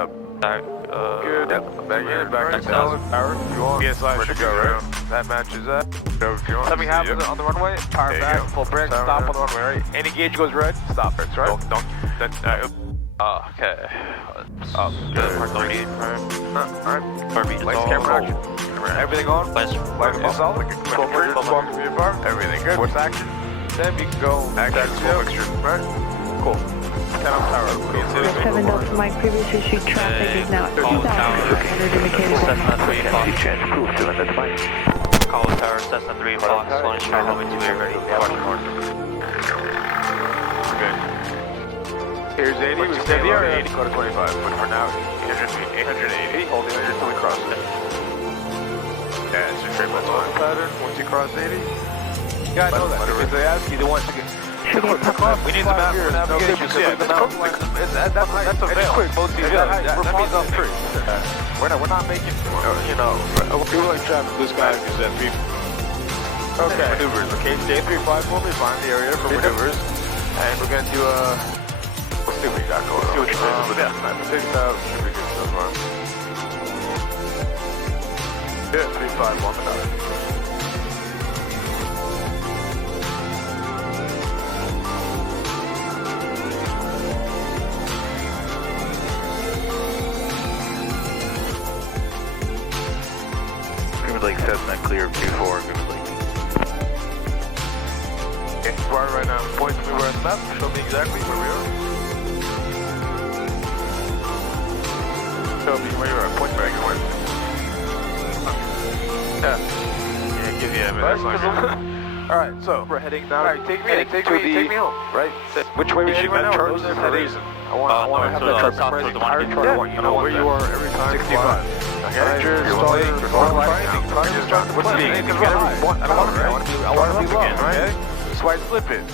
up. Back, Good. Yep. Back in, back in. Power. You want? PSI should go, right? That matches that. Go if you want. Something happens on the runway, power back, full brake, stop on the runway, right? Any gauge goes red, stop it, right? Don't. okay. Up. Good. Part 38. Alright. Lights, camera, action. Everything on? Lights solid? 12 feet apart? Everything good. What's action? Then we can go action, full mixture, right? Cool. 10 on power. 7 Delta Mike, previous issued traffic is now at 2,600 indicated. Cessna 3 Fox. Change crew, 7 Delta Mike. Call tower, Cessna 3 Fox, launch track over 2 air ready. Okay. Here's 80, we stay here, 80, go to 25, but for now, 800 feet, 880, holding 100 till we cross it. Yeah, it's a straight pattern, once you cross 80. You gotta know that, if they ask you, they want to get... We need the map for navigation, so yeah, that's a fail. Both these that means I'm free. We're not making, you know, people like traffic, this guy is at 3. Okay, maneuvers, okay, stay 3-5 for me, find the area for maneuvers, and we're gonna do let's see what we got going on. See what you did with that. 6,000 should be good so far. Yeah, 3-5, 1 minute. Lake Cessna clear 2-4, Greenwood Lake. Okay, where right now, point to me where on the map, show me exactly where we are. Show me where you are, point back and where. Yeah, give you a minute. Alright, so, we're heading now. Alright, take me home, right? Which way are we heading right now? Those are for reason. I want to have that chart memorized, the entire chart, I want you to know where you are every time. 65. Manager, stalling, what's the name? I want to be low, right? That's why I slip it.